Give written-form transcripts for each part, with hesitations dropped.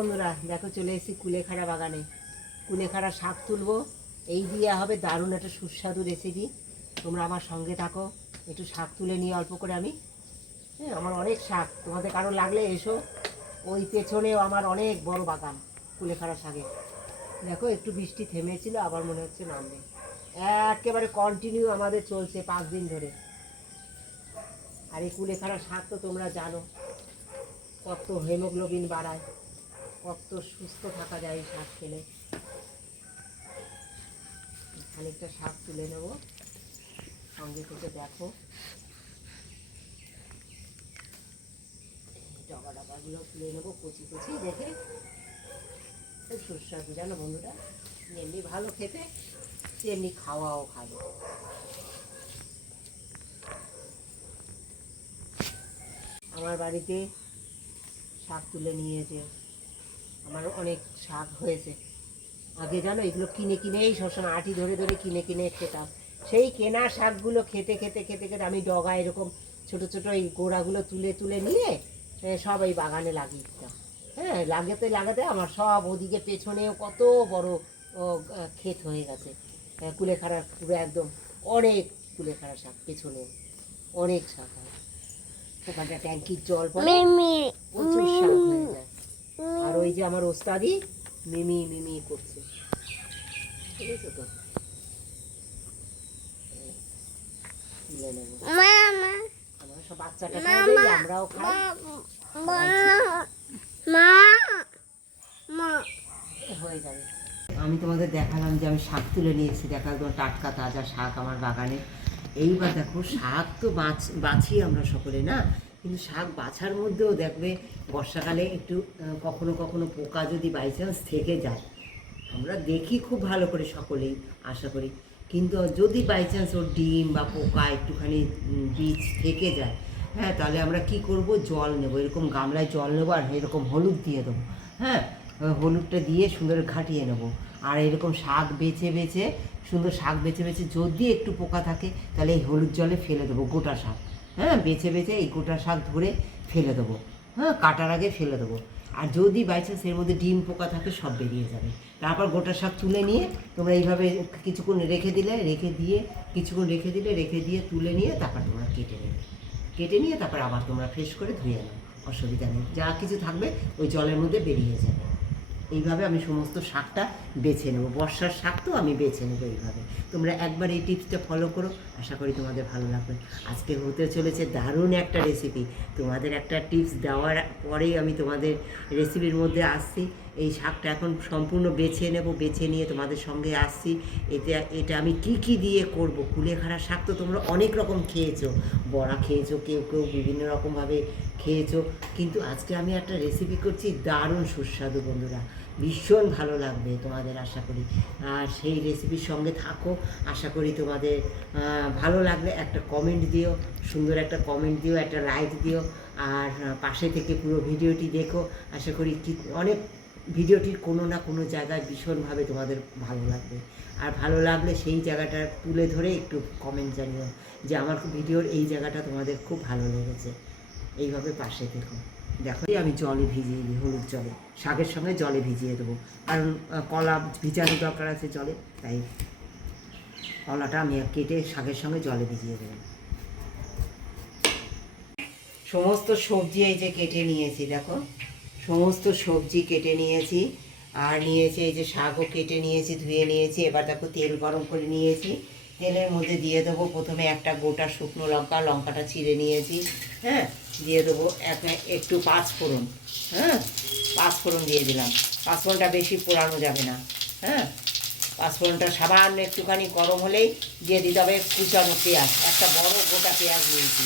বন্ধুরা দেখো চলে এসেছি কুলেখাড়া বাগানে। কুলেখাড়া শাক তুলবো, এই দিয়ে হবে দারুণ একটা সুস্বাদু রেসিপি। তোমরা আমার সঙ্গে থাকো, একটু শাক তুলে নিয়ে অল্প করে আমি। হ্যাঁ, আমার অনেক শাক, তোমাদের কারো লাগলে এসো। ওই পেছনেও আমার অনেক বড় বাগান কুলেখাড়া শাকের। দেখো একটু বৃষ্টি থেমেছিল, আবার মনে হচ্ছে নামবে। একেবারে কন্টিনিউ আমাদের চলছে 5 দিন ধরে। আর এই কুলেখাড়া শাক তো তোমরা জানো কত হিমোগ্লোবিন বাড়ায়, কত সুস্থ থাকা যায় এই শাক খেলে। খানিকটা শাক তুলে নেব, সঙ্গে থেকে দেখো। ডগা ডগাগুলো তুলে নেবো কচি কচি দেখে। খুব সুস্বাদু জানো বন্ধুরা, এমনি ভালো খেতে, তেমনি খাওয়াও ভালো। আমার বাড়িতে শাক তুলে নিয়েছে, আমার অনেক শাক হয়েছে। আগে জানো এগুলো কিনে কিনেই সবসময় আটি ধরে ধরে কিনে কিনে খেতাম। সেই কেনা শাকগুলো খেতে খেতে খেতে খেতে আমি ডগা এরকম ছোট ছোট এই গোড়াগুলো তুলে তুলে নিয়ে সব এই বাগানে লাগিয়ে দিতাম। হ্যাঁ, লাগাতে লাগাতে আমার সব ওদিকে পেছনেও কত বড় ক্ষেত হয়ে গেছে কুলেখাড়া, পুরো একদম অনেক কুলেখাড়া শাক, পেছনেও অনেক শাক হয়। ওখানটা ট্যাঙ্কির জল পড়ে প্রচুর শাক হয়ে যায়। আর ওই যে আমার ওস্তাদি মিমি মিমি করছে, ঠিক আছে তো? আমরা সব বাচ্চাটা খাই, আমরাও খাই। হয়ে যাবে। আমি তোমাদের দেখালাম যে আমি শাক তুলে নিয়েছি, দেখা একদম টাটকা তাজা শাক আমার বাগানে। এইবার দেখো শাক তো বাছি আমরা সকলে না, কিন্তু শাক বাছার মধ্যেও দেখবে বর্ষাকালে একটু কখনো কখনো পোকা যদি বাই চান্স থেকে যায়, আমরা দেখি খুব ভালো করে সকলেই আশা করি, কিন্তু যদি বাই চান্স ওর ডিম বা পোকা একটুখানি বীজ থেকে যায়, হ্যাঁ, তাহলে আমরা কি করব, জল নেব, এরকম গামলায় জল নেবো আর এরকম হলুদ দিয়ে দেবো। হ্যাঁ, হলুদটা দিয়ে সুন্দর ঘাটিয়ে নেবো। আর এরকম শাক বেছে বেছে, সুন্দর শাক বেছে বেছে যদি একটু পোকা থাকে তাহলে এই হলুদ জলে ফেলে দেবো গোটা শাক। হ্যাঁ, বেছে বেছে এই গোটা শাক ধরে ফেলে দেবো। হ্যাঁ, কাটার আগে ফেলে দেবো। আর যদি বাই চান্স এর মধ্যে ডিম পোকা থাকে সব বেরিয়ে যাবে। তারপর গোটা শাক তুলে নিয়ে তোমরা এইভাবে কিছুক্ষণ রেখে দিয়ে রেখে দিয়ে তুলে নিয়ে তারপর তোমরা কেটে নিয়ে তারপর আবার তোমরা ফ্রেশ করে ধুয়ে নাও, অসুবিধা নেই। যা কিছু থাকবে ওই জলের মধ্যে বেরিয়ে যাবে। এইভাবে আমি সমস্ত শাকটা বেছে নেবো, বর্ষার শাক তো আমি বেছে নেবো এইভাবে। তোমরা একবার এই টিপসটা ফলো করো, আশা করি তোমাদের ভালো লাগবে। আজকে হতে চলেছে দারুণ একটা রেসিপি। তোমাদের একটা টিপস দেওয়ার পরেই আমি তোমাদের রেসিপির মধ্যে আসছি। এই শাকটা এখন সম্পূর্ণ বেছে নেব, বেছে নিয়ে তোমাদের সঙ্গে আসছি। এটা আমি কি দিয়ে করব। কুলেখাড়া শাক তো তোমরা অনেক রকম খেয়েছো, বড়া খেয়েছো, কেউ কেউ বিভিন্ন রকমভাবে খেয়েছো, কিন্তু আজকে আমি একটা রেসিপি করছি দারুণ সুস্বাদু বন্ধুরা, ভীষণ ভালো লাগবে তোমাদের আশা করি। আর সেই রেসিপির সঙ্গে থাকো, আশা করি তোমাদের ভালো লাগলে একটা কমেন্ট দিও, সুন্দর একটা কমেন্ট দিও, একটা লাইক দিও। আর পাশে থেকে পুরো ভিডিওটি দেখো, আশা করি অনেক ভিডিওটির কোনো না কোনো জায়গায় ভীষণভাবে তোমাদের ভালো লাগবে। আর ভালো লাগলে সেই জায়গাটা তুলে ধরে একটু কমেন্ট জানিও যে আমার ভিডিওর এই জায়গাটা তোমাদের খুব ভালো লেগেছে। এইভাবে পাশে দেখো। দেখো আমি জলে ভিজিয়ে দিই, হলুদ জলে, শাকের সঙ্গে জলে ভিজিয়ে দেবো, কারণ কলা ভিজানোর দরকার আছে জলে, তাই কলাটা আমি কেটে শাকের সঙ্গে জলে ভিজিয়ে দেবো। সমস্ত সবজি এই যে কেটে নিয়েছি, দেখো সমস্ত সবজি কেটে নিয়েছি। আর নিয়েছি এই যে শাকও কেটে নিয়েছি, ধুয়ে নিয়েছি। এবার দেখো তেল গরম করে নিয়েছি, তেলের মধ্যে দিয়ে দেবো প্রথমে একটা গোটা শুকনো লঙ্কা, লঙ্কাটা চিড়ে নিয়েছি। হ্যাঁ, দিয়ে দেবো একটু পাঁচফোড়ন। হ্যাঁ, পাঁচফোড়ন দিয়ে দিলাম। পাঁচফোড়নটা বেশি পোড়ানো যাবে না। হ্যাঁ, পাঁচফোড়নটা সামান্য একটুখানি গরম হলেই দিয়ে দিতে হবে কুচানো পেঁয়াজ, একটা বড় গোটা পেঁয়াজ নিয়েছি।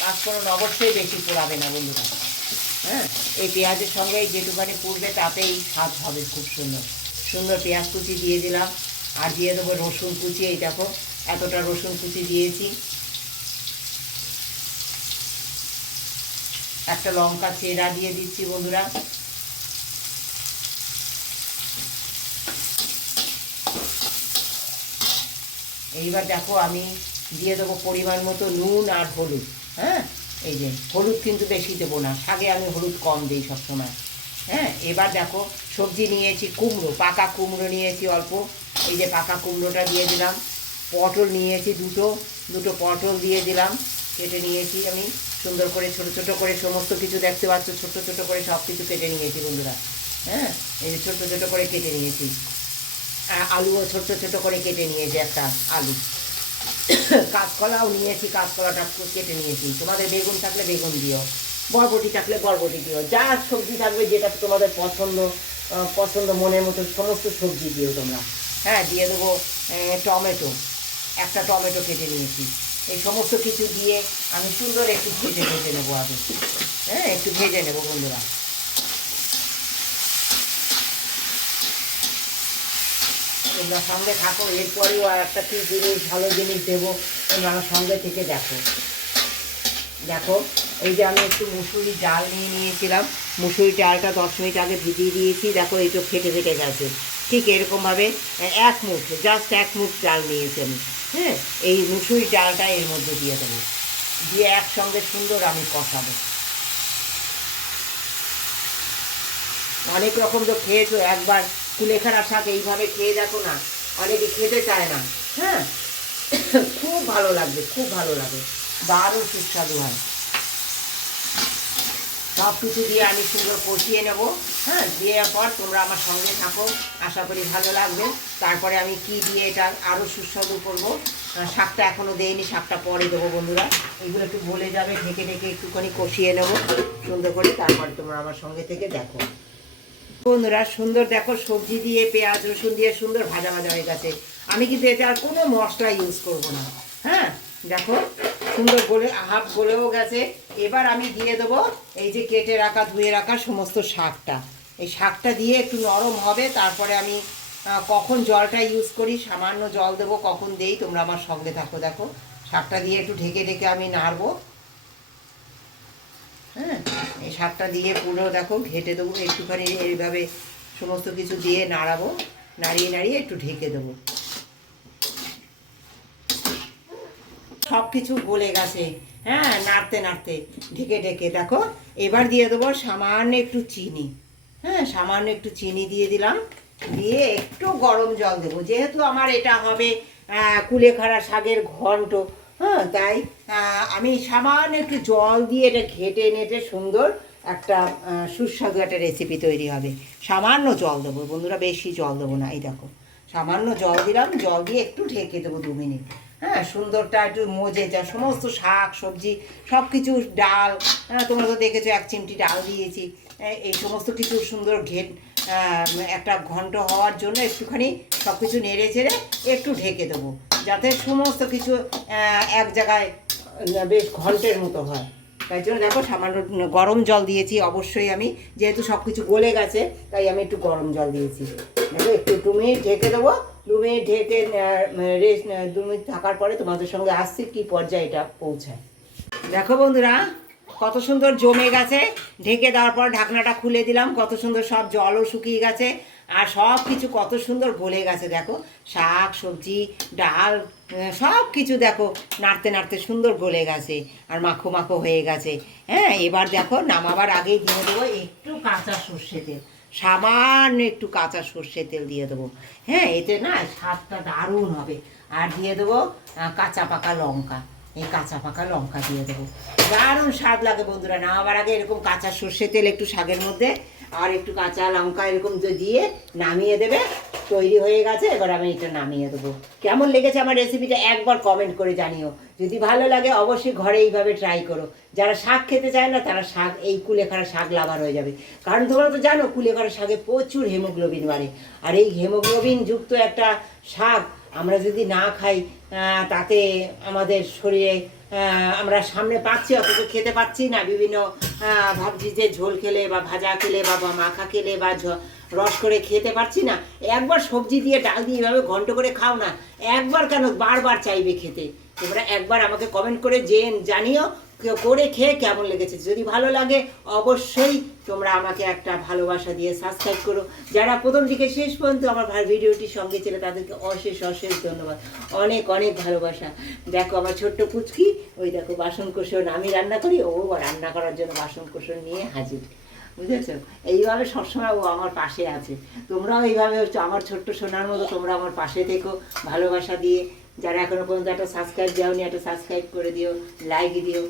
পাঁচফোড়ন অবশ্যই বেশি পোড়াবে না বন্ধুরা। হ্যাঁ, এই পেঁয়াজের সঙ্গে যেটুখানি পুড়বে তাতেই স্বাদ হবে খুব সুন্দর। সুন্দর পেঁয়াজ কুচি দিয়ে দিলাম। আর দিয়ে দেবো রসুন কুচি, এই দেখো এতটা রসুন কুচি দিয়েছি। একটা লঙ্কা চেরা দিয়ে দিচ্ছি বন্ধুরা। এইবার দেখো আমি দিয়ে দেবো পরিমাণ মতো নুন আর হলুদ। হ্যাঁ, এই যে হলুদ কিন্তু বেশি দেবো না, শাকে আমি হলুদ কম দিই সবসময়। হ্যাঁ, এবার দেখো সবজি নিয়েছি কুমড়ো, পাকা কুমড়ো নিয়েছি অল্প, এই যে পাকা কুমড়োটা দিয়ে দিলাম। পটল নিয়েছি দুটো, দুটো পটল দিয়ে দিলাম, কেটে নিয়েছি আমি সুন্দর করে ছোট ছোট করে সমস্ত কিছু দেখতে পাচ্ছ, ছোট ছোট করে সব কিছু কেটে নিয়েছি বন্ধুরা। হ্যাঁ, এই যে ছোট ছোট করে কেটে নিয়েছি। আলুও ছোট ছোট করে কেটে নিয়েছি একটা আলু। কাঁচকলাও নিয়েছি, কাঁচকলাটা কেটে নিয়েছি। তোমাদের বেগুন থাকলে বেগুন দিও, বরবটি থাকলে বরবটি দিও, যা সবজি থাকবে যেটা তোমাদের পছন্দ মনের মতো সমস্ত সবজি দিও তোমরা। হ্যাঁ, দিয়ে দেবো টমেটো, একটা টমেটো কেটে নিয়েছি। এই সমস্ত কিছু দিয়ে আমি সুন্দর একটু ভেজে নেবো আগে। হ্যাঁ, একটু ভেজে নেবো বন্ধুরা। তোমরা সঙ্গে থাকো, এরপরেও আর একটা কি জিনিস, ভালো জিনিস দেবো, তোমরা আমার সঙ্গে থেকে দেখো। দেখো, এই যে আমি একটু মুসুরির ডাল নিয়ে নিয়েছিলাম, মুসুরির ডালটা 10 মিনিট আগে ভিজিয়ে দিয়েছি। দেখো এই তো ফেটে গেছে। ঠিক এরকমভাবে জাস্ট এক মুঠ ডাল নিয়েছি আমি। হ্যাঁ, এই মুসুরির ডালটা এর মধ্যে দিয়ে দেবো, দিয়ে একসঙ্গে সুন্দর আমি কষাবো। অনেক রকম তো খেয়েছো, একবার কুলেখাড়া শাক এইভাবে খেয়ে দেখো না, অনেকে খেতে চায় না। হ্যাঁ, খুব ভালো লাগবে, খুব ভালো লাগে, দারুণ সুস্বাদু হয়। সব কিছু দিয়ে আমি সুন্দর কষিয়ে নেব। হ্যাঁ, দেওয়ার পর তোমরা আমার সঙ্গে থাকো, আশা করি ভালো লাগবে। তারপরে আমি কি দিয়ে এটা আরও সুস্বাদু করবো। শাকটা এখনও দেইনি, শাকটা পরে দেবো বন্ধুরা। এগুলো একটু গলে যাবে, ঢেকে ঢেকে একটুখানি কষিয়ে নেব সুন্দর করে, তারপরে তোমরা আমার সঙ্গে থেকে দেখো বন্ধুরা। সুন্দর দেখো সবজি দিয়ে পেঁয়াজ রসুন দিয়ে সুন্দর ভাজা হয়ে গেছে। আমি কিন্তু এতে আর কোনো মশলা ইউজ করব না। হ্যাঁ, দেখো সুন্দর হাফ গলেও গেছে। এবার আমি দিয়ে দেবো এই যে কেটে রাখা ধুয়ে রাখা সমস্ত শাকটা। এই শাকটা দিয়ে একটু নরম হবে, তারপরে আমি কখন জলটা ইউজ করি, সামান্য জল দেবো, কখন দেই তোমরা আমার সঙ্গে থাকো। দেখো শাকটা দিয়ে একটু ঢেকে ঢেকে আমি নাড়বো। হ্যাঁ, এই শাকটা দিয়ে পুরো দেখো ঘেটে দেবো একটুখানি, এইভাবে সমস্ত কিছু দিয়ে নাড়াবো, নাড়িয়ে একটু ঢেকে দেবো। সব কিছু গলে গেছে। হ্যাঁ, নাড়তে ঢেকে দেখো এবার দিয়ে দেবো সামান্য একটু চিনি। হ্যাঁ, সামান্য একটু চিনি দিয়ে দিলাম, দিয়ে একটু গরম জল দেবো, যেহেতু আমার এটা হবে কুলেখাড়া শাকের ঘন্ট। হ্যাঁ, তাই আমি সামান্য একটু জল দিয়ে এটা ঘেটে নেটে সুন্দর একটা সুস্বাদু একটা রেসিপি তৈরি হবে। সামান্য জল দেবো বন্ধুরা, বেশি জল দেবো না। এই দেখো সামান্য জল দিলাম, জল দিয়ে একটু ঢেকে দেবো 2 মিনিট। হ্যাঁ, সুন্দরটা একটু মজে যা সমস্ত শাক সবজি সব কিছু, ডাল, তোমরা তো দেখেছো 1 চিমটি ডাল দিয়েছি। এই সমস্ত কিছু সুন্দর একটা ঘন্ট হওয়ার জন্য একটুখানি সব কিছু নেড়ে চেড়ে একটু ঢেকে দেবো, যাতে সমস্ত কিছু এক জায়গায় বেশ ঘন্টের মতো হয়। তাই জন্য দেখো সামান্য গরম জল দিয়েছি অবশ্যই আমি, যেহেতু সব কিছু গলে গেছে তাই আমি একটু গরম জল দিয়েছি। দেখো একটু 2 মিনিট ঢেকে দেবো, 2 মিনিট ঢেকে রেস্ট 2 মিনিট থাকার পরে তোমাদের সঙ্গে আসছি কী পর্যায়ে এটা পৌঁছায়। দেখো বন্ধুরা কত সুন্দর জমে গেছে। ঢেকে দেওয়ার পর ঢাকনাটা খুলে দিলাম, কত সুন্দর সব জলও শুকিয়ে গেছে, আর সব কিছু কত সুন্দর গলে গেছে। দেখো শাক সবজি ডাল সব কিছু দেখো নাড়তে সুন্দর গলে গেছে আর মাখো হয়ে গেছে। হ্যাঁ, এবার দেখো নামাবার আগেই দিয়ে দেবো একটু কাঁচা সর্ষে তেল, সামান্য একটু কাঁচা সর্ষে তেল দিয়ে দেবো। হ্যাঁ, এতে না স্বাদটা দারুণ হবে। আর দিয়ে দেবো কাঁচা পাকা লঙ্কা, এই কাঁচা পাকা লঙ্কা দিয়ে দেবো, দারুণ স্বাদ লাগে বন্ধুরা। নামাবার আগে এরকম কাঁচা সর্ষে তেল একটু শাকের মধ্যে আর একটু কাঁচা লঙ্কা এরকম দিয়ে নামিয়ে দেবে, তৈরি হয়ে গেছে। এবার আমি এটা নামিয়ে দেবো। কেমন লেগেছে আমার রেসিপিটা একবার কমেন্ট করে জানিও। যদি ভালো লাগে অবশ্যই ঘরে এইভাবে ট্রাই করো। যারা শাক খেতে চায় না তারা শাক, এই কুলেখাড়া শাক লাভার হয়ে যাবে। কারণ তোমরা তো জানো কুলেখাড়া শাকে প্রচুর হিমোগ্লোবিন বাড়ে, আর এই হিমোগ্লোবিন যুক্ত একটা শাক আমরা যদি না খাই তাতে আমাদের শরীরে আমরা সামনে পাচ্ছি অথচ খেতে পাচ্ছি না। বিভিন্ন ভাবছি যে ঝোল খেলে বা ভাজা খেলে বা মাখা খেলে বা রস করে খেতে পারছি না। একবার সবজি দিয়ে ডাল দিয়ে এভাবে ঘন্ট করে খাও না, একবার কেন বারবার চাইবে খেতে। তোমরা একবার আমাকে কমেন্ট করে জানিও করে খেয়ে কেমন লেগেছে। যদি ভালো লাগে অবশ্যই তোমরা আমাকে একটা ভালোবাসা দিয়ে সাবস্ক্রাইব করো। যারা প্রথম থেকে শেষ পর্যন্ত আমার ভিডিওটির সঙ্গে ছিল তাদেরকে অশেষ ধন্যবাদ, অনেক ভালোবাসা। দেখো আমার ছোট্ট পুচকি, ওই দেখো বাসন কোসন, আমি রান্না করি, ও রান্না করার জন্য বাসন কোসন নিয়ে হাজির। বুঝেছো? এইভাবে সবসময় ও আমার পাশে আছে। তোমরাও এইভাবে হচ্ছে আমার ছোট্ট সোনার মতো তোমরা আমার পাশে থেকো, ভালোবাসা দিয়ে। যারা এখনো পর্যন্ত একটা সাবস্ক্রাইব দেওনি একটা সাবস্ক্রাইব করে দিও, লাইক দিও।